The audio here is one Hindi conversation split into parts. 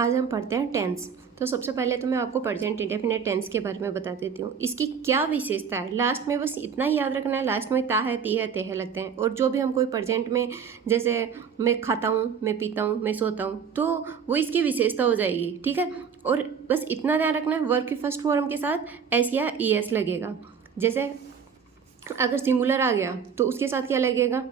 आज हम पढ़ते हैं टेंस। तो सबसे पहले तो मैं आपको प्रेजेंट इंडेफिनिट टेंस के बारे में बता देती हूँ। इसकी क्या विशेषता है, लास्ट में बस इतना ही याद रखना है, लास्ट में ता है, ती है, ते है लगते हैं। और जो भी हम कोई प्रेजेंट में, जैसे मैं खाता हूँ, मैं पीता हूँ, मैं सोता हूँ, तो वो इसकी विशेषता हो जाएगी। ठीक है, और बस इतना ध्यान रखना है, वर्ब की फर्स्ट फॉर्म के साथ एस या ई एस लगेगा। जैसे अगर सिंगुलर आ गया तो उसके साथ क्या लगेगा,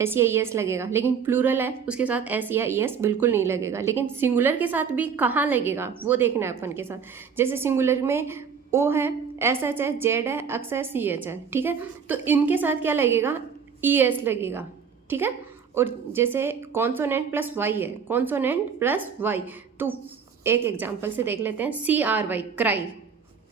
एस या ई एस लगेगा। लेकिन प्लूरल है, उसके साथ एस या ई एस बिल्कुल नहीं लगेगा। लेकिन सिंगुलर के साथ भी कहाँ लगेगा वो देखना है अपन के साथ। जैसे सिंगुलर में ओ है, एस एच है, जेड है, एक्स है, सी एच है। ठीक है, तो इनके साथ क्या लगेगा, ई एस लगेगा। ठीक है, और जैसे कॉन्सोनेंट प्लस वाई है, कॉन्सोनेंट प्लस वाई, तो एक एग्जाम्पल से देख लेते हैं। C R Y, cry,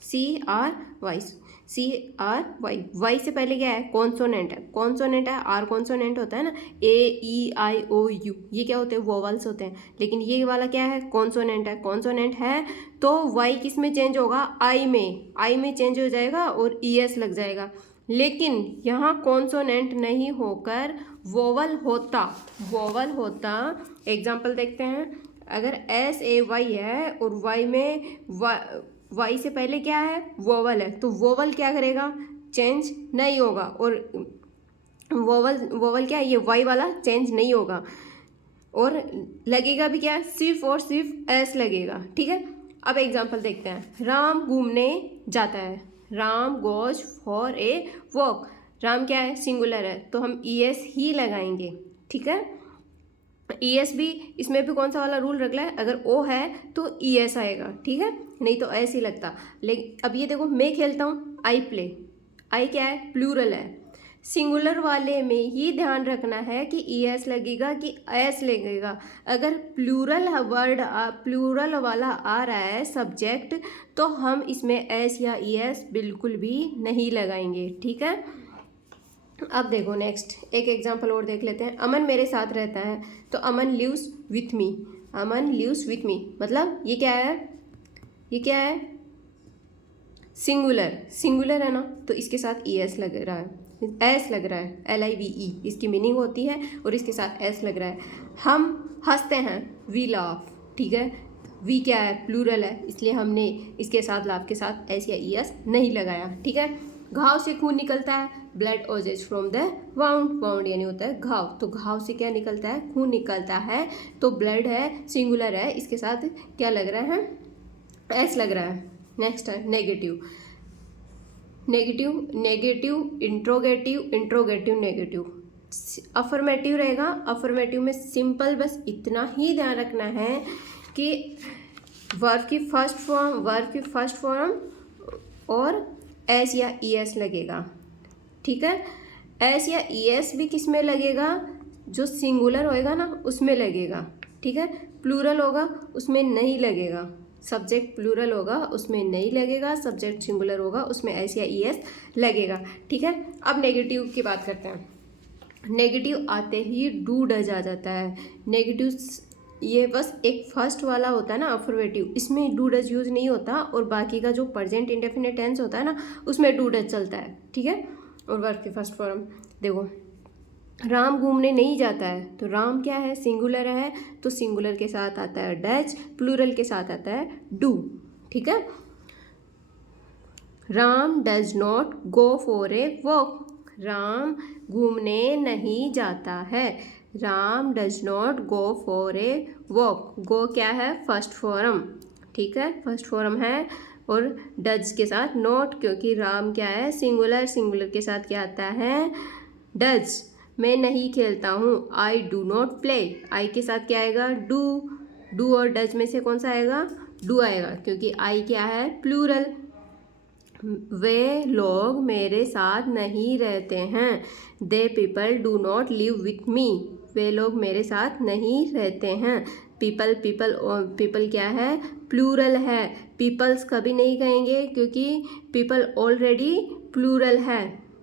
C R Y, C R Y, Y से पहले क्या है, कॉन्सोनेंट है, कॉन्सोनेंट है, आर कॉन्सोनेंट होता है ना, ए ई आई ओ यू, ये क्या होते हैं, वोवल्स होते हैं। लेकिन ये वाला क्या है, कॉन्सोनेंट है, कॉन्सोनेंट है तो वाई किस में चेंज होगा, आई में, आई में चेंज हो जाएगा और ई एस लग जाएगा। लेकिन यहाँ कॉन्सोनेंट नहीं होकर वोवल होता, वोवल होता। एग्जाम्पल देखते हैं, अगर एस ए वाई है और वाई में वाई से पहले क्या है, वोवल है, तो वोवल क्या करेगा, चेंज नहीं होगा। और वोवल वोवल क्या है, ये वाई वाला चेंज नहीं होगा। और लगेगा भी क्या, सिर्फ और सिर्फ एस लगेगा। ठीक है, अब एग्जांपल देखते हैं। राम घूमने जाता है, Ram goes for a walk. Ram क्या है, सिंगुलर है, तो हम ई एस ही लगाएंगे। ठीक है, ई एस भी, इसमें भी कौन सा वाला रूल रख है, अगर ओ है तो ई एस आएगा। ठीक है, नहीं तो ऐसे ही लगता। लेकिन अब ये देखो, मैं खेलता हूँ, आई प्ले, आई क्या है, प्लूरल है। सिंगुलर वाले में ही ध्यान रखना है कि ई एस लगेगा कि एस लगेगा। अगर प्लूरल वर्ड, प्लूरल वाला आ रहा है सब्जेक्ट, तो हम इसमें एस या ई एस बिल्कुल भी नहीं लगाएंगे। ठीक है, अब देखो नेक्स्ट एक एग्जांपल और देख लेते हैं। अमन मेरे साथ रहता है, तो Aman lives with me, Aman lives with me, मतलब ये क्या है, ये क्या है, सिंगुलर, सिंगुलर है ना, तो इसके साथ ई एस लग रहा है, एस लग रहा है, एल आई वी ई इसकी मीनिंग होती है, और इसके साथ एस लग रहा है। हम हंसते हैं, वी लाफ। ठीक है, वी क्या है, प्लूरल है, इसलिए हमने इसके साथ लाफ के साथ एस या ई एस नहीं लगाया। ठीक है, घाव से खून निकलता है, blood oozes from the wound, wound यानी होता है घाव, तो घाव से क्या निकलता है, खून निकलता है, तो ब्लड है, सिंगुलर है, इसके साथ क्या लग रहा है, एस लग रहा है। नेक्स्ट है negative, negative, negative, interrogative, interrogative, negative. Affirmative रहेगा, अफर्मेटिव में सिंपल बस इतना ही ध्यान रखना है कि वर्ब की फर्स्ट फॉर्म, वर्ब की फर्स्ट फॉर्म और एस या ई एस लगेगा। ठीक है, एस या ई एस भी किस में लगेगा, जो सिंगुलर होएगा ना उसमें लगेगा। ठीक है, प्लूरल होगा उसमें नहीं लगेगा, सब्जेक्ट प्लूरल होगा उसमें नहीं लगेगा, सब्जेक्ट सिंगुलर होगा उसमें एस या ई एस लगेगा। ठीक है, अब नेगेटिव की बात करते हैं। नेगेटिव आते ही डू डज आ जाता है। नेगेटिव ये बस एक फर्स्ट वाला होता है ना, अफर्मेटिव, इसमें डू डज यूज़ नहीं होता, और बाकी का जो प्रेजेंट इंडेफिनिट टेंस होता है ना उसमें डू डज चलता है। ठीक है, और वर्ब की फर्स्ट फॉर्म देखो, राम घूमने नहीं जाता है, तो राम क्या है, सिंगुलर है, तो सिंगुलर के साथ आता है डज, प्लूरल के साथ आता है डू। ठीक है, Ram does not go for a walk, Ram घूमने नहीं जाता है, Ram does not go for a walk. Go क्या है, फर्स्ट फॉर्म। ठीक है, फर्स्ट फॉर्म है, और डज के साथ नॉट, क्योंकि राम क्या है, सिंगुलर, सिंगुलर के साथ क्या आता है, डज। मैं नहीं खेलता हूँ, आई डू नॉट प्ले, आई के साथ क्या आएगा, डू, डू और डज में से कौन सा आएगा, डू आएगा, क्योंकि आई क्या है, प्लूरल। वे लोग मेरे साथ नहीं रहते हैं, they people do not live with me, वे लोग मेरे साथ नहीं रहते हैं। पीपल, पीपल, पीपल क्या है, प्लूरल है, पीपल्स कभी नहीं कहेंगे क्योंकि पीपल ऑलरेडी प्लूरल है,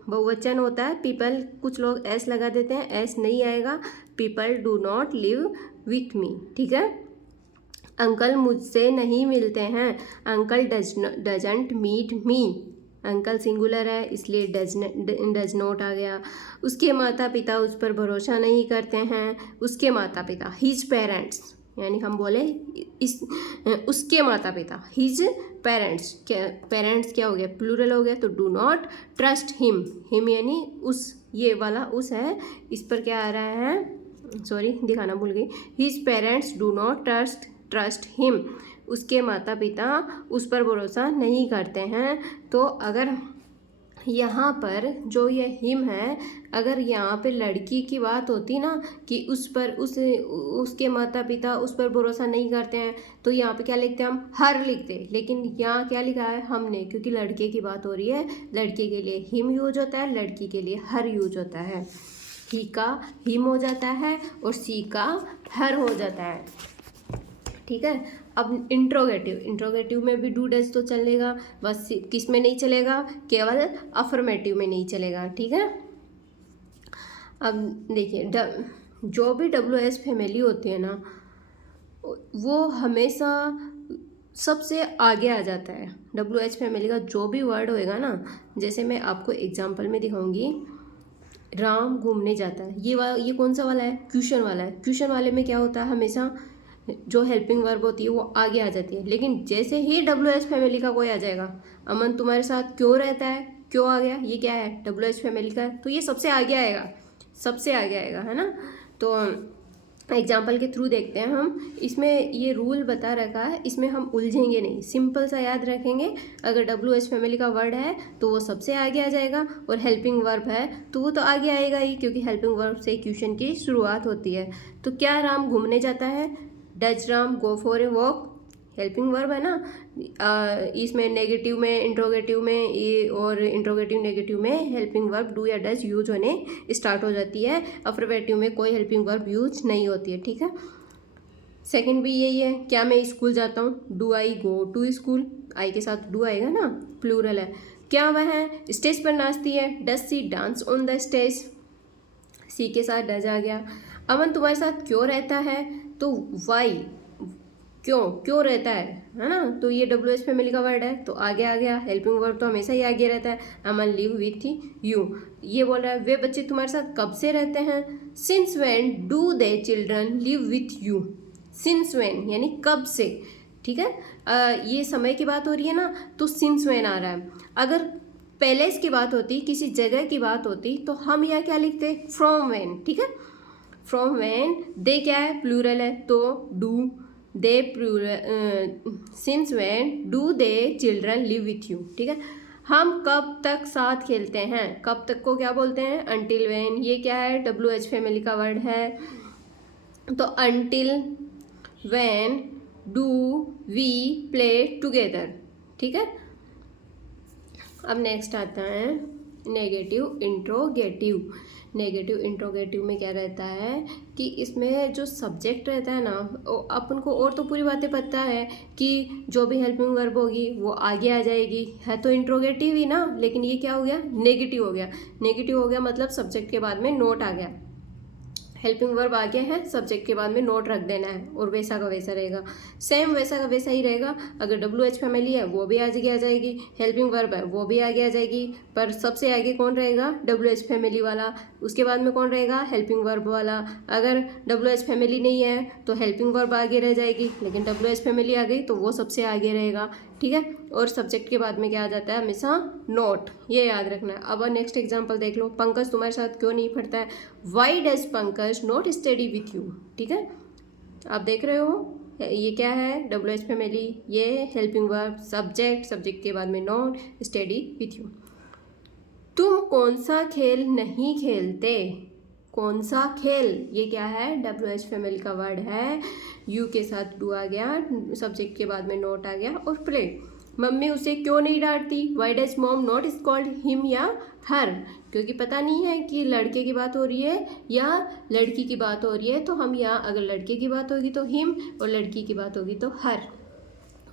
बहुवचन होता है। पीपल कुछ लोग एस लगा देते हैं, एस नहीं आएगा, people do not live with me. ठीक है, अंकल मुझसे नहीं मिलते हैं, uncle doesn't meet me, uncle singular है इसलिए डज नॉट आ गया। उसके माता पिता उस पर भरोसा नहीं करते हैं, उसके माता पिता, हिज पेरेंट्स, यानी हम बोले इस उसके माता पिता, हिज पेरेंट्स। पेरेंट्स क्या हो गया, प्लूरल हो गया, तो do not trust him. Him यानी उस, ये वाला उस है, इस पर क्या आ रहा है, सॉरी दिखाना भूल गई। His parents do not trust him, उसके माता पिता उस पर भरोसा नहीं करते हैं। तो अगर यहाँ पर जो ये हिम है, अगर यहाँ पे लड़की की बात होती ना कि उस पर उसके माता पिता उस पर भरोसा नहीं करते हैं, तो यहाँ पे क्या लिखते हैं, हम हर लिखते। लेकिन यहाँ क्या लिखा है हमने, क्योंकि लड़के की बात हो रही है, लड़के के लिए हिम यूज होता है, लड़की के लिए हर यूज होता है। ही का हिम हो जाता है और सी का हर हो जाता है, ठीक है। अब इंट्रोगेटिव में भी डू डज तो चलेगा, बस किस में नहीं चलेगा, केवल अफर्मेटिव में नहीं चलेगा, ठीक है। अब देखिए जो भी WH फैमिली होती है ना, वो हमेशा सबसे आगे आ जाता है। WH फैमिली का जो भी वर्ड होएगा ना, जैसे मैं आपको एग्जांपल में दिखाऊंगी, राम घूमने जाता है, ये कौन सा वाला है, क्वेश्चन वाला है। क्वेश्चन वाले में क्या होता है, हमेशा जो हेल्पिंग वर्ब होती है वो आगे आ जाती है। लेकिन जैसे ही WH फैमिली का कोई आ जाएगा, अमन तुम्हारे साथ क्यों रहता है, क्यों आ गया, ये क्या है, WH फैमिली का है, तो ये सबसे आगे आएगा, सबसे आगे आएगा, है ना। तो एग्जाम्पल के थ्रू देखते हैं हम। इसमें ये रूल बता रखा है, इसमें हम उलझेंगे नहीं, सिंपल सा याद रखेंगे। अगर WH फैमिली का वर्ड है तो वो सबसे आगे आ जाएगा, और हेल्पिंग वर्ब है तो वो तो आगे आएगा ही, क्योंकि हेल्पिंग वर्ब से क्वेश्चन की शुरुआत होती है। तो क्या राम घूमने जाता है, does Ram go for a walk, helping verb है ना। इसमें नेगेटिव में, इंट्रोगेटिव में ये, और इंट्रोगेटिव नेगेटिव में हेल्पिंग वर्ब डू या डज यूज होने स्टार्ट हो जाती है। अफर्मेटिव में कोई हेल्पिंग वर्ब यूज नहीं होती है, ठीक है। सेकंड भी यही है, क्या मैं स्कूल जाता हूँ, do I go to school, I के साथ डू आएगा ना, प्लूरल है। क्या वह स्टेज पर नाचती है, does she dance on the stage, she के साथ डज आ गया। अमन तुम्हारे साथ क्यों रहता है, तो वाई, क्यों रहता है ना, तो ये WH फैमिली का वर्ड है तो आगे आ गया। हेल्पिंग वर्ब तो हमेशा ही आगे रहता है। अमन लिव विथ यू, ये बोल रहा है वे बच्चे तुम्हारे साथ कब से रहते हैं, since when do they children live with you, since when यानी कब से, ठीक है। ये समय की बात हो रही है ना, तो सिंस व्हेन आ रहा है। अगर पहले इसकी बात होती, किसी जगह की बात होती, तो हम यहाँ क्या लिखते, फ्रॉम व्हेन, ठीक है। फ्रॉम व्हेन, दे क्या है, प्लूरल है, तो do, they plural, since when do they children live with you, ठीक है। हम कब तक साथ खेलते हैं, कब तक को क्या बोलते हैं, अंटिल व्हेन, ये क्या है, WH फैमिली का वर्ड है, तो until when do we play together, ठीक है। अब नेक्स्ट आता है नेगेटिव इंट्रोगेटिव। नेगेटिव इंट्रोगेटिव में क्या रहता है कि इसमें जो सब्जेक्ट रहता है ना, अपन को और तो पूरी बातें पता है कि जो भी हेल्पिंग वर्ब होगी वो आगे आ जाएगी, है तो इंट्रोगेटिव ही ना, लेकिन ये क्या हो गया, नेगेटिव हो गया। नेगेटिव हो गया मतलब सब्जेक्ट के बाद में नोट आ गया, हेल्पिंग वर्ब आगे है, सब्जेक्ट के बाद में नोट रख देना है, और वैसा का वैसा रहेगा, सेम वैसा का वैसा ही रहेगा। अगर WH फैमिली है वो भी आगे आ जाएगी, हेल्पिंग वर्ब है वो भी आगे आ जाएगी, पर सबसे आगे कौन रहेगा, WH फैमिली वाला, उसके बाद में कौन रहेगा, हेल्पिंग वर्ब वाला। अगर WH फैमिली नहीं है तो हेल्पिंग वर्ब आगे रह जाएगी, लेकिन WH फैमिली आ गई तो वो सबसे आगे रहेगा, ठीक है। और सब्जेक्ट के बाद में क्या आ जाता है, हमेशा नोट, ये याद रखना है। अब नेक्स्ट एग्जांपल देख लो, पंकज तुम्हारे साथ क्यों नहीं पढ़ता है, why does Pankaj not study with you, ठीक है। आप देख रहे हो ये क्या है, WH फैमिली, ये हेल्पिंग वर्ब, सब्जेक्ट के बाद में नॉट, स्टडी विथ यू। तुम कौन सा खेल नहीं खेलते, कौन सा खेल, ये क्या है, WH फैमिली का वर्ड है, यू के साथ डू आ गया, सब्जेक्ट के बाद में नोट आ गया, और प्ले। मम्मी उसे क्यों नहीं डांटती, why does mom not scold him या हर, क्योंकि पता नहीं है कि लड़के की बात हो रही है या लड़की की बात हो रही है, तो हम यहाँ अगर लड़के की बात होगी तो हिम, और लड़की की बात होगी तो her.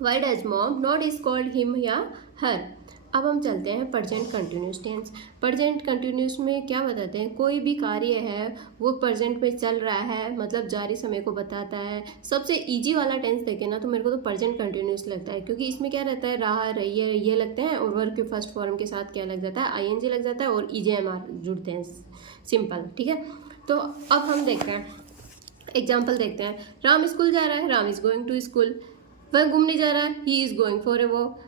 Why does mom not scold him या हर। अब हम चलते हैं present continuous tense. Present continuous में क्या बताते हैं, कोई भी कार्य है वो प्रेजेंट में चल रहा है, मतलब जारी समय को बताता है। सबसे इजी वाला टेंस देखें ना तो मेरे को तो प्रेजेंट कंटिन्यूस लगता है, क्योंकि इसमें क्या रहता है, रहा, रही है, ये लगते हैं, और वर्ब के फर्स्ट फॉर्म के साथ क्या लग जाता है, ING लग जाता है, और EJMR जुड़ते हैं, सिंपल, ठीक है। तो अब हम देखते हैं एग्जाम्पल देखते हैं। राम स्कूल जा रहा है, Ram is going to school. वह घूमने जा रहा है, he is going for a walk.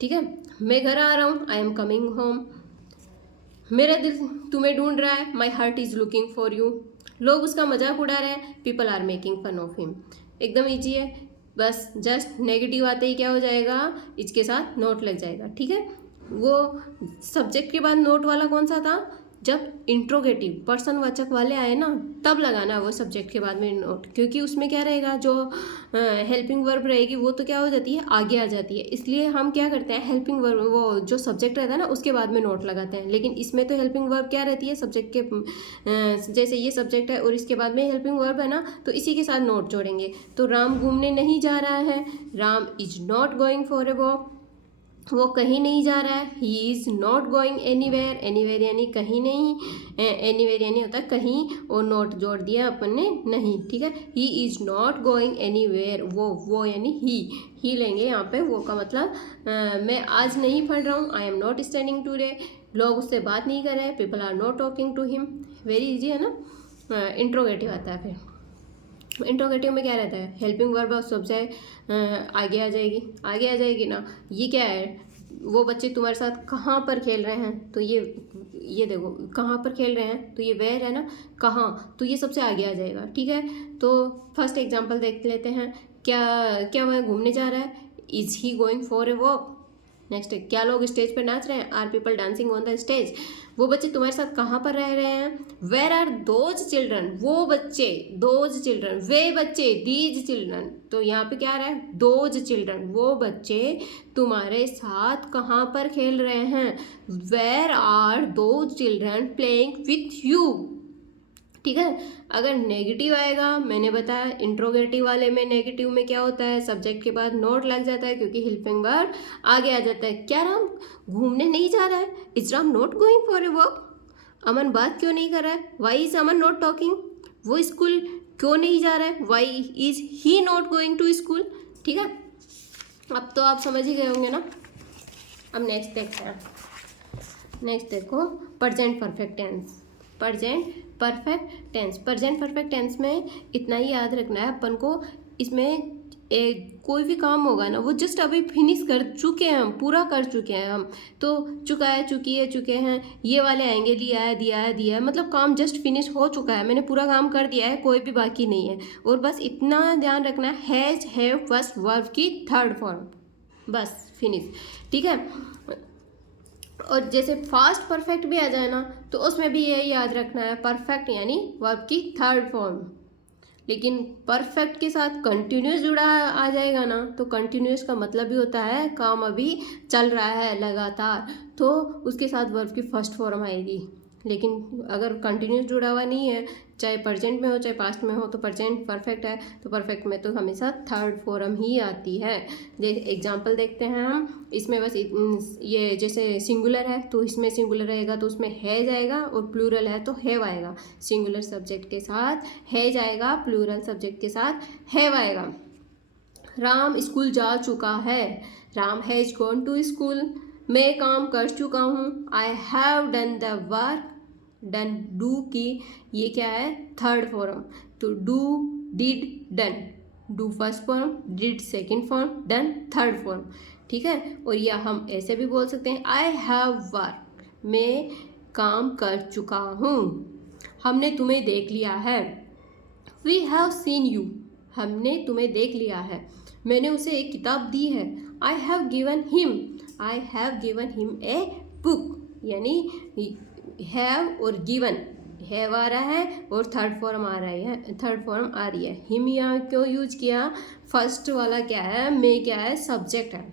ठीक है। मैं घर आ रहा हूँ, आई एम कमिंग होम। मेरा दिल तुम्हें ढूंढ रहा है, my heart is looking for you. लोग उसका मजाक उड़ा रहे हैं, people are making fun of him. एकदम ईजी है, बस जस्ट नेगेटिव आते ही क्या हो जाएगा, इसके साथ नोट लग जाएगा। ठीक है। वो सब्जेक्ट के बाद नोट वाला कौन सा था, जब इंट्रोगेटिव पर्सनवाचक वाले आए ना, तब लगाना वो सब्जेक्ट के बाद में नोट, क्योंकि उसमें क्या रहेगा, जो हेल्पिंग वर्ब रहेगी वो तो क्या हो जाती है, आगे आ जाती है। इसलिए हम क्या करते हैं, हेल्पिंग वर्ब वो जो सब्जेक्ट रहता है ना उसके बाद में नोट लगाते हैं। लेकिन इसमें तो हेल्पिंग वर्ब क्या रहती है, सब्जेक्ट के जैसे ये सब्जेक्ट है और इसके बाद में हेल्पिंग वर्ब है ना, तो इसी के साथ नोट जोड़ेंगे। तो राम घूमने नहीं जा रहा है, Ram is not going for a walk. वो कहीं नहीं जा रहा है, he is not going anywhere. Anywhere यानी कहीं नहीं, एनीवेयर यानी होता है कहीं, और नॉट जोड़ दिया अपन ने, नहीं। ठीक है। He is not going anywhere, वो यानी ही लेंगे यहाँ पे। वो का मतलब मैं आज नहीं पढ़ रहा हूँ, I am not studying today. लोग उससे बात नहीं कर रहे, people are not talking to him. Very easy है ना। इंट्रोगेटिव आता है। फिर इंट्रोगेटिव में क्या रहता है, हेल्पिंग वर्ब और सब्जेक्ट आगे आ जाएगी ना। ये क्या है, वो बच्चे तुम्हारे साथ कहाँ पर खेल रहे हैं, तो ये देखो कहाँ पर खेल रहे हैं, तो ये वेयर है ना, कहाँ, तो ये सबसे आगे आ जाएगा। ठीक है। तो फर्स्ट एग्जांपल देख लेते हैं। क्या वह घूमने जा रहा है, is he going for a walk. Next है, क्या लोग स्टेज पर नाच रहे हैं, are people dancing on the stage. वो बच्चे तुम्हारे साथ कहाँ पर रह रहे हैं, वेर आर दोज चिल्ड्रन। वो बच्चे, दोज चिल्ड्रन, वे बच्चे, दीज चिल्ड्रन। तो यहाँ पे क्या आ रहा है, दोज चिल्ड्रन, वो बच्चे तुम्हारे साथ कहाँ पर खेल रहे हैं, where are those children playing with you. ठीक है। अगर नेगेटिव आएगा, मैंने बताया इंट्रोगेटिव वाले में नेगेटिव में क्या होता है, सब्जेक्ट के बाद नोट लग जाता है, क्योंकि हेल्पिंग वर्ब आगे आ जाता है। क्या राम घूमने नहीं जा रहा है, is Ram not going for a walk. Aman बात क्यों नहीं कर रहा है, why is Aman not talking. वो स्कूल क्यों नहीं जा रहा है, why is he not going to school. ठीक है। अब तो आप समझ ही गए होंगे ना। अब नेक्स्ट देखते हैं। नेक्स्ट देखो, present perfect tense. Present perfect tense, present perfect tense में इतना ही याद रखना है अपन को, इसमें कोई भी काम होगा ना, वो जस्ट अभी फिनिश कर चुके हैं हम, पूरा कर चुके हैं हम। तो चुका है, चुकी है, चुके हैं, ये वाले आएंगे, लिया है, दिया है, दिया है, मतलब काम जस्ट फिनिश हो चुका है, मैंने पूरा काम कर दिया है, कोई भी बाकी नहीं है। और बस इतना ध्यान रखना है, हैज, हैव प्लस वर्ब की थर्ड फॉर्म, बस फिनिश। ठीक है। और जैसे फास्ट परफेक्ट भी आ जाए ना, तो उसमें भी यही याद रखना है, परफेक्ट यानी वर्ब की थर्ड फॉर्म। लेकिन परफेक्ट के साथ कंटिन्यूस जुड़ा आ जाएगा ना, तो कंटिन्यूस का मतलब भी होता है काम अभी चल रहा है लगातार, तो उसके साथ वर्ब की फर्स्ट फॉर्म आएगी। लेकिन अगर कंटिन्यूस जुड़ा हुआ नहीं है, चाहे प्रेजेंट में हो चाहे पास्ट में हो, तो प्रेजेंट परफेक्ट है, तो परफेक्ट में तो हमेशा थर्ड फॉर्म ही आती है। एग्जांपल देखते हैं हम। इसमें बस ये जैसे सिंगुलर है तो इसमें सिंगुलर रहेगा तो उसमें है जाएगा, और प्लूरल है तो हैव आएगा। सिंगुलर सब्जेक्ट के साथ है जाएगा, प्लूरल सब्जेक्ट के साथ हैव आएगा। राम स्कूल जा चुका है, Ram has gone to school. मैं काम कर चुका हूँ, I have done the work. Done, do की ये क्या है, थर्ड फॉर्म। तो do, did, done. Do first form, did second form, done third form. ठीक है। और या हम ऐसे भी बोल सकते हैं, आई हैव वर्क, मैं काम कर चुका हूँ। हमने तुम्हें देख लिया है, वी हैव सीन यू, हमने तुम्हें देख लिया है। मैंने उसे एक किताब दी है, I have given him, I have given him a book. यानी हैव और गिवन, हैव आ रहा है और थर्ड फॉर्म आ रही है, थर्ड फॉर्म आ रही है। हिम यहाँ क्यों यूज किया, फर्स्ट वाला क्या है, मैं क्या है, सब्जेक्ट है,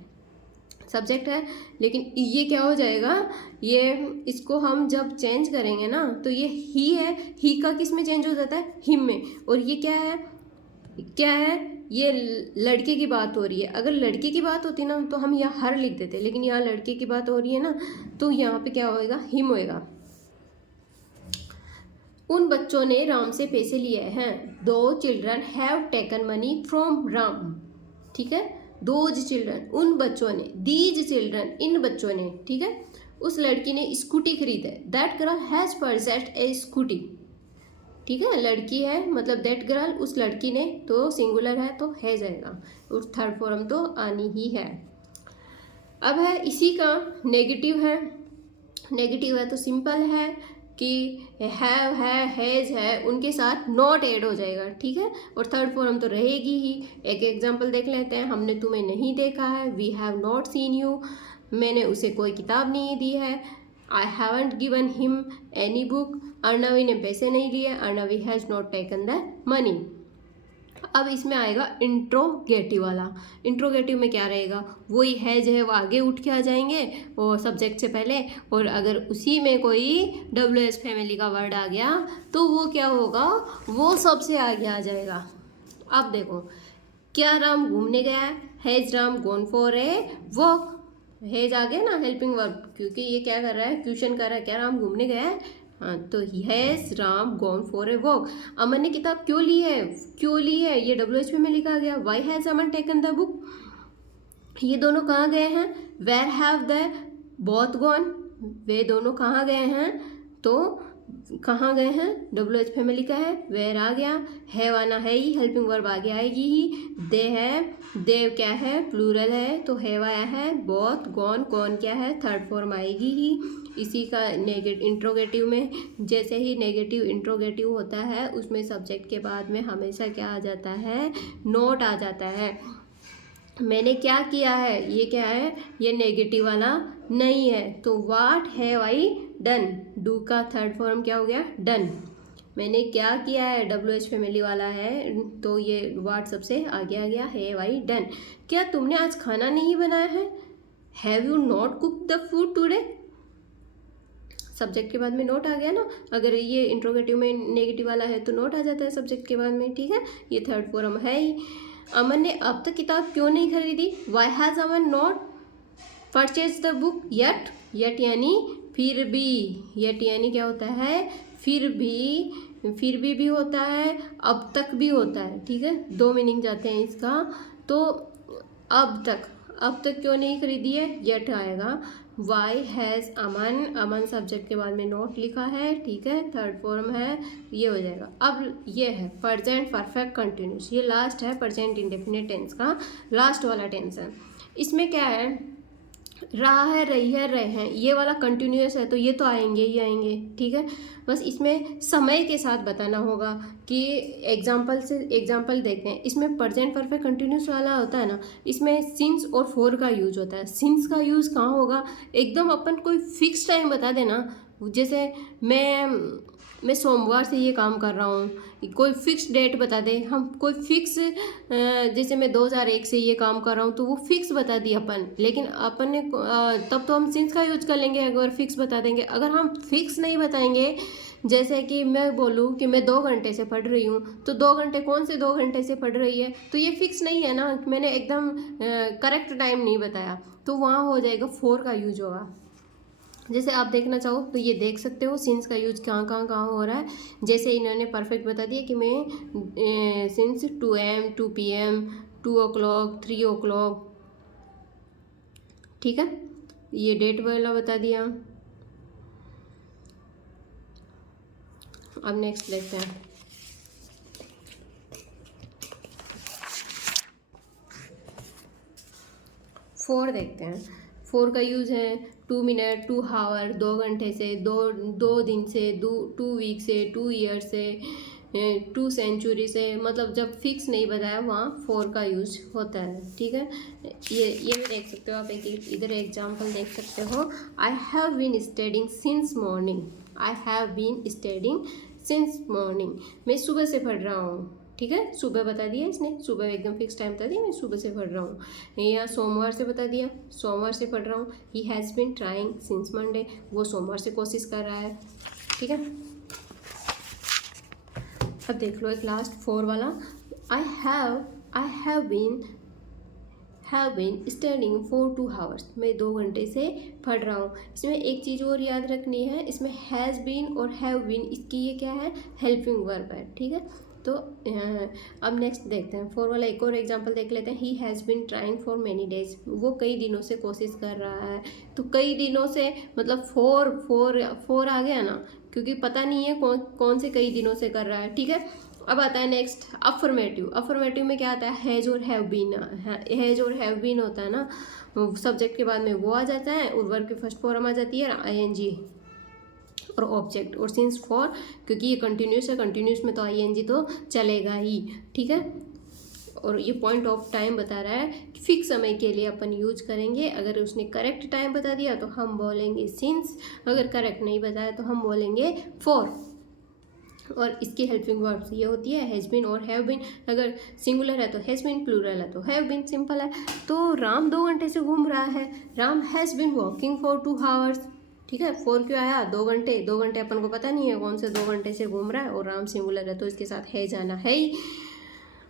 सब्जेक्ट है। लेकिन ये क्या हो जाएगा, ये इसको हम जब चेंज करेंगे ना, तो ये ही है, ही का किस में चेंज हो जाता है, हिम में। और ये क्या है, क्या है, ये लड़के की बात हो रही है। अगर लड़के की बात होती ना तो हम यहाँ हर लिख देते, लेकिन यहाँ लड़के की बात हो रही है ना, तो यहाँ पे क्या होएगा, हिम होएगा। उन बच्चों ने राम से पैसे लिए हैं, दो children have taken money from Ram. ठीक है। दोज चिल्ड्रन, उन बच्चों ने, दीज चिल्ड्रन, इन बच्चों ने। ठीक है। उस लड़की ने स्कूटी खरीदा, that girl has purchased A scooty. ठीक है, लड़की है मतलब दैट गर्ल, उस लड़की ने, तो सिंगुलर है तो हैज आएगा, और थर्ड फॉर्म तो आनी ही है। अब है इसी का नेगेटिव है, नेगेटिव है तो सिंपल है कि हैव है, हैज है, उनके साथ नॉट ऐड हो जाएगा, ठीक है, और थर्ड फॉर्म तो रहेगी ही। एक एग्जांपल देख लेते हैं, हमने तुम्हें नहीं देखा है, we have not seen you, मैंने उसे कोई किताब नहीं दी है, I haven't given him any book, Arnavi ने पैसे नहीं लिए, Arnavi has not taken the money. अब इसमें आएगा इंट्रोगेटिव वाला। इंट्रोगेटिव में क्या रहेगा, वही है जो है वो आगे उठ के आ जाएंगे वो सब्जेक्ट से पहले, और अगर उसी में कोई WH फैमिली का वर्ड आ गया तो वो क्या होगा, वो सबसे आगे आ जाएगा। अब देखो, क्या राम घूमने गया है, has Ram gone for a walk, has आ गया ना हेल्पिंग वर्ब, क्योंकि ये क्या कर रहा है, क्वेश्चन कर रहा है, क्या राम घूमने गया है, हाँ, तो has Ram gone for a walk. Aman ने किताब क्यों ली है, क्यों ली है, ये WH में लिखा गया, why has Aman taken the book. ये दोनों कहाँ गए हैं, where have the both gone, वे दोनों कहाँ गए हैं, तो कहाँ गए हैं, WH फैमिली का है, वेयर आ गया, हैव आना है ही, हेल्पिंग वर्ब आगे आएगी ही, दे है, दे क्या है, प्लूरल है तो हैव आया है, बोथ गॉन, गॉन क्या है, थर्ड फॉर्म आएगी ही। इसी का इंट्रोगेटिव में जैसे ही नेगेटिव इंट्रोगेटिव होता है उसमें सब्जेक्ट के बाद में हमेशा क्या आ जाता है, नोट आ जाता है। मैंने क्या किया है, ये क्या है, ये नेगेटिव वाला नहीं है, तो what have I done, do का थर्ड फॉर्म क्या हो गया, डन। मैंने क्या किया है, WH फैमिली वाला है तो ये व्हाट सबसे आगे आ गया, हैव आई डन। क्या तुमने आज खाना नहीं बनाया है, have you not cook the food today, subject के बाद में नोट आ गया ना, अगर ये इंट्रोगेटिव में नेगेटिव वाला है तो नोट आ जाता है सब्जेक्ट के बाद में, ठीक है, ये थर्ड फॉर्म है ही। अमन ने अब तक किताब क्यों नहीं खरीदी, why has Aman not purchase the book yet, yet यानी फिर भी, येट यानी क्या होता है, फिर भी होता है, अब तक भी होता है, ठीक है, दो मीनिंग जाते हैं इसका। तो अब तक क्यों नहीं खरीदी है, येट आएगा। Why has Aman, Aman subject के बाद में नॉट लिखा है, ठीक है, थर्ड फॉर्म है, ये हो जाएगा। अब ये है प्रेजेंट परफेक्ट कंटिन्यूस, ये लास्ट है प्रेजेंट इंडेफिनिट टेंस का लास्ट वाला टेंस है। इसमें क्या है, रहा है, रही है, रहे हैं, ये वाला कंटिन्यूस है तो ये तो आएंगे ही आएंगे, ठीक है, बस इसमें समय के साथ बताना होगा कि एग्जाम्पल देखते हैं। इसमें प्रेजेंट परफेक्ट कंटिन्यूस वाला होता है ना, इसमें सिंस और फॉर का यूज होता है। सिंस का यूज़ कहाँ होगा, एकदम अपन कोई फिक्स टाइम बता देना, जैसे मैं सोमवार से ये काम कर रहा हूँ, कोई फिक्स डेट बता दे, हम कोई फिक्स जैसे मैं 2001 से ये काम कर रहा हूँ तो वो फिक्स बता दी अपन, लेकिन अपन ने तब तो हम सिंस का यूज कर लेंगे अगर फिक्स बता देंगे। अगर हम फिक्स नहीं बताएंगे, जैसे कि मैं बोलूँ कि मैं 2 घंटे से पढ़ रही हूँ, तो 2 घंटे कौन से 2 घंटे से पढ़ रही है, तो ये फिक्स नहीं है ना, मैंने एकदम करेक्ट टाइम नहीं बताया, तो वहाँ हो जाएगा फॉर का यूज होगा। जैसे आप देखना चाहो तो ये देख सकते हो सिंस का यूज कहाँ हो रहा है। जैसे इन्होंने परफेक्ट बता दिया कि मैं since 2 AM 2 PM 2 o'clock 3 o'clock, ठीक है, ये डेट वाला बता दिया। अब नेक्स्ट देखते हैं, फोर देखते हैं। फोर का यूज़ है 2 मिनट 2 आवर, 2 घंटे से, 2 दिन से, 2 वीक से, 2 ईयर से, 2 सेंचुरी से, मतलब जब फिक्स नहीं बताया वहाँ फोर का यूज होता है, ठीक है। ये भी देख सकते हो आप, एक इधर एग्जांपल देख सकते हो, I have been studying since morning, I have been studying since morning, मैं सुबह से पढ़ रहा हूँ, ठीक है, सुबह बता दिया इसने, सुबह एकदम फिक्स टाइम बता दिया, मैं सुबह से पढ़ रहा हूँ। यहाँ सोमवार से बता दिया, सोमवार से पढ़ रहा हूँ। He has been trying since Monday, वो सोमवार से कोशिश कर रहा है, ठीक है। अब देख लो एक लास्ट फोर वाला, I have been studying for 2 hours, मैं 2 घंटे से पढ़ रहा हूँ। इसमें एक चीज़ और याद रखनी है, इसमें हैज़ बीन और हैव बीन, इसकी ये क्या है, हेल्पिंग वर्ब है, ठीक है। तो अब नेक्स्ट देखते हैं 4 वाला एक और एग्जांपल देख लेते हैं। He has been trying for many days, वो कई दिनों से कोशिश कर रहा है। तो कई दिनों से मतलब फोर आ गया ना, क्योंकि पता नहीं है कौन कौन से कई दिनों से कर रहा है। ठीक है, अब आता है नेक्स्ट अफर्मेटिव। अफर्मेटिव में क्या आता है, हैज़ और हैव बीन। हैज़ और हैव बीन होता है ना, सब्जेक्ट के बाद में वो आ जाता है और वर्ब की फर्स्ट फॉर्म आ जाती है आईएनजी और ऑब्जेक्ट। और सिंस फॉर, क्योंकि ये कंटिन्यूस है, कंटिन्यूस में तो आईएनजी तो चलेगा ही। ठीक है, और ये पॉइंट ऑफ टाइम बता रहा है कि फिक्स समय के लिए अपन यूज करेंगे। अगर उसने करेक्ट टाइम बता दिया तो हम बोलेंगे सिंस, अगर करेक्ट नहीं बताया तो हम बोलेंगे फॉर। और इसकी हेल्पिंग वर्ब्स ये होती है हैज़ बीन और हैव बीन। अगर सिंगुलर है तो हैज़ बीन, प्लूरल है तो हैव बीन, सिंपल है। तो राम 2 घंटे से घूम रहा है। Ram has been walking for 2 hours. ठीक है, 4 क्यों आया, 2 घंटे। 2 घंटे अपन को पता नहीं है कौन से 2 घंटे से घूम रहा है, और राम सिंगुलर है तो इसके साथ है जाना है ही।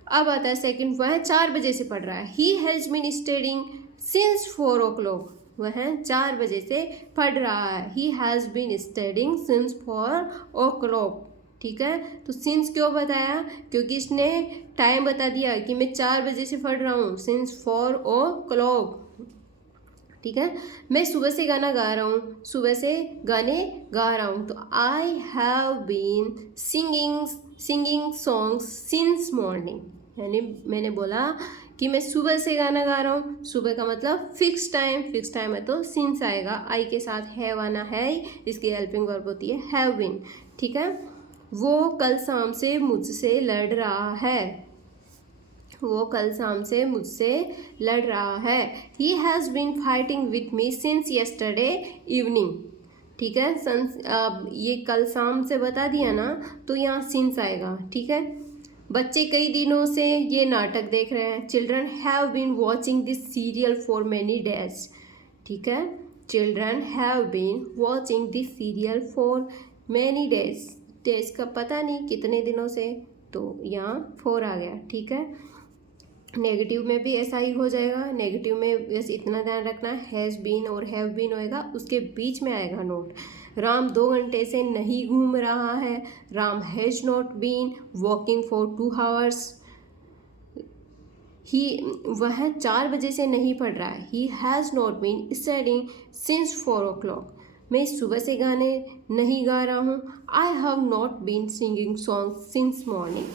अब आता है सेकंड, वह 4 बजे से पढ़ रहा है। He has been studying since 4 o'clock, वह 4 बजे से पढ़ रहा है। He has been studying since 4 o'clock। ठीक है, तो सिंस क्यों बताया, क्योंकि इसने टाइम बता दिया कि मैं 4 बजे से पढ़ रहा हूँ, सिंस 4 o'clock। ठीक है, मैं सुबह से गाना गा रहा हूँ, सुबह से गाने गा रहा हूँ। तो I have been singing songs since morning, यानी मैंने बोला कि मैं सुबह से गाना गा रहा हूँ। सुबह का मतलब फिक्स टाइम है तो सिंस आएगा। आई के साथ हैव आना है, इसकी हेल्पिंग वर्ब होती है हैव बीन। ठीक है, वो कल शाम से मुझसे लड़ रहा है। वो कल शाम से मुझसे लड़ रहा है। He has been fighting with me since yesterday evening. ठीक है, ये कल शाम से बता दिया ना, तो यहाँ सिंस आएगा। ठीक है, बच्चे कई दिनों से ये नाटक देख रहे हैं। Children have been watching this serial for many days. ठीक है, children have been watching this serial for many days. Days का पता नहीं कितने दिनों से, तो यहाँ 4 आ गया। ठीक है, नेगेटिव में भी ऐसा ही हो जाएगा। नेगेटिव में बस इतना ध्यान रखना, हैज़ बीन और हैव बीन होएगा, उसके बीच में आएगा नोट। राम 2 घंटे से नहीं घूम रहा है। Ram has not been walking for 2 hours. वह 4 बजे से नहीं पढ़ रहा है। He has not been studying since 4 o'clock। मैं सुबह से गाने नहीं गा रहा हूँ। I have not been singing song since morning.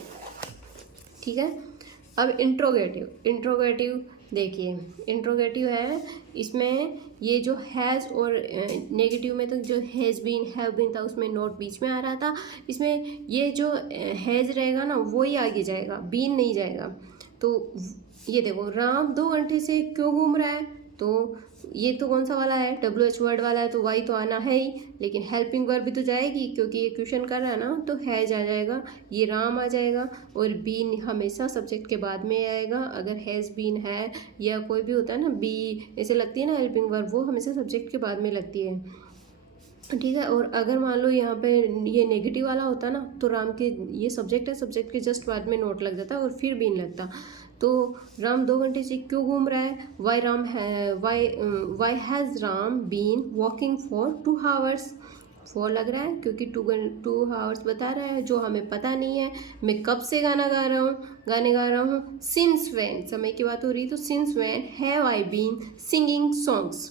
ठीक है, अब इंट्रोगेटिव देखिए। इंट्रोगेटिव है, इसमें ये जो हैज़ और नेगेटिव में तो जो हैज़ बीन हैव बीन था उसमें नोट बीच में आ रहा था। इसमें ये जो हैज़ रहेगा ना वो ही आगे जाएगा, बीन नहीं जाएगा। तो ये देखो, राम 2 घंटे से क्यों घूम रहा है, तो ये तो कौन सा वाला है, WH वर्ड वाला है, तो वाई तो आना है ही। लेकिन हेल्पिंग वर्ब भी तो जाएगी, क्योंकि ये क्वेश्चन कर रहा है ना, तो हैज़ आ जाएगा, ये राम आ जाएगा। और बीन हमेशा सब्जेक्ट के बाद में आएगा। अगर हैज़ बीन है या कोई भी होता है ना, बी ऐसे लगती है ना हेल्पिंग वर्ब, वो हमेशा सब्जेक्ट के बाद में लगती है। ठीक है, और अगर मान लो यहाँ पे ये नेगेटिव वाला होता ना, तो राम के ये सब्जेक्ट है, सब्जेक्ट के जस्ट बाद में नोट लग जाता और फिर बीन लगता। तो राम 2 घंटे से क्यों घूम रहा है, why has Ram been walking for 2 hours. 4 लग रहा है क्योंकि 2 आवर्स बता रहा है, जो हमें पता नहीं है। मैं कब से गाने गा रहा हूँ। सिंस व्हेन, समय की बात हो रही, तो since when have I been singing songs.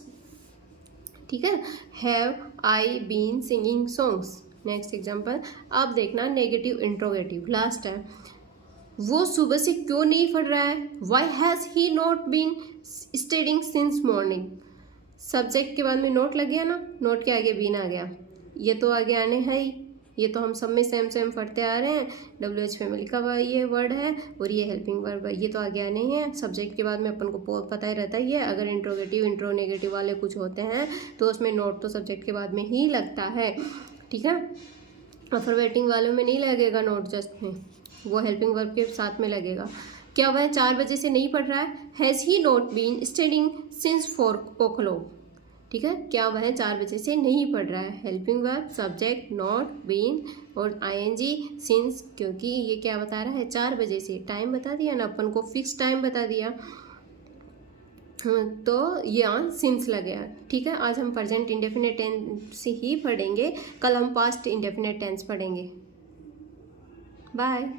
ठीक है, have I been singing songs. Next example, अब देखना नेगेटिव इंट्रोगेटिव, लास्ट है। वो सुबह से क्यों नहीं पढ़ रहा है। Why has he not been studying since morning. Subject के बाद में नोट लग गया ना, नोट के आगे बीन आ गया। ये तो आगे आने है ही, ये तो हम सब में सेम पढ़ते आ रहे हैं। WH फैमिली का ये वर्ड है और ये हेल्पिंग वर्ब है, ये तो आगे आने ही है। सब्जेक्ट के बाद में अपन को पता ही रहता ही है। अगर इंट्रोगेटिव इंट्रोनेगेटिव वाले कुछ होते हैं तो उसमें नोट तो सब्जेक्ट के बाद में ही लगता है। ठीक है, अफर्मेटिव वालों में नहीं लगेगा नोट, जस्ट में वो हेल्पिंग वर्ब के साथ में लगेगा। क्या वह 4 बजे से नहीं पढ़ रहा है। Has he not been studying since 4 o'clock। ठीक है, क्या वह 4 बजे से नहीं पढ़ रहा है। Helping verb, subject, not, been और आईएनजी सिंस, क्योंकि ये क्या बता रहा है, 4 बजे से। टाइम बता दिया ना अपन को, फिक्स टाइम बता दिया, तो यहाँ सिंस लगेगा। ठीक है, आज हम प्रेजेंट इंडेफिनिट टेंस ही पढ़ेंगे, कल हम पास्ट इंडेफिनिट टेंस पढ़ेंगे। बाय।